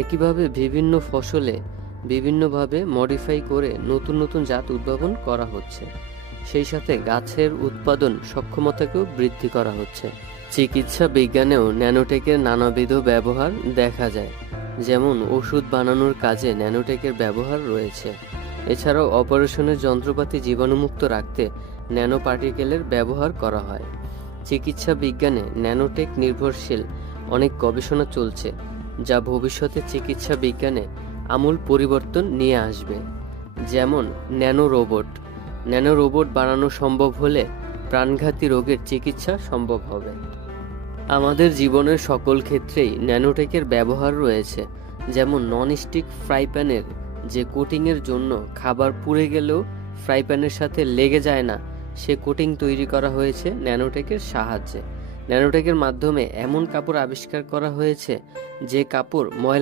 একইভাবে বিভিন্ন ফসলে বিভিন্নভাবে মডিফাই করে নতুন নতুন জাত উদ্ভাবন করা হচ্ছে। সেই সাথে গাছের উৎপাদন সক্ষমতাকেও বৃদ্ধি করা হচ্ছে। চিকিৎসা বিজ্ঞানেও ন্যানোটেকের নানাবিধ ব্যবহার দেখা যায়, যেমন ওষুধ বানানোর কাজে ন্যানোটেকের ব্যবহার রয়েছে। এছাড়াও অপারেশনের যন্ত্রপাতি জীবাণুমুক্ত রাখতে ন্যানো পার্টিকেলের ব্যবহার করা হয়। চিকিৎসা বিজ্ঞানে ন্যানোটেক নির্ভরশীল অনেক গবেষণা চলছে, যা ভবিষ্যতে চিকিৎসা বিজ্ঞানে আমূল পরিবর্তন নিয়ে আসবে। যেমন ন্যানো রোবট বানানো সম্ভব হলে প্রাণঘাতী রোগের চিকিৎসা সম্ভব হবে। আমাদের জীবনের সকল ক্ষেত্রেই ন্যানোটেকের ব্যবহার রয়েছে। যেমন ননস্টিক ফ্রাই প্যানের যে কোটিংয়ের জন্য খাবার পুড়ে গেলেও ফ্রাই প্যানের সাথে লেগে যায় না, সে কোটিং তৈরি করা হয়েছে ন্যানোটেকের সাহায্যে। ন্যানোটেকের মাধ্যমে এমন কাপড় আবিষ্কার করা হয়েছে যে কাপড় ময়লা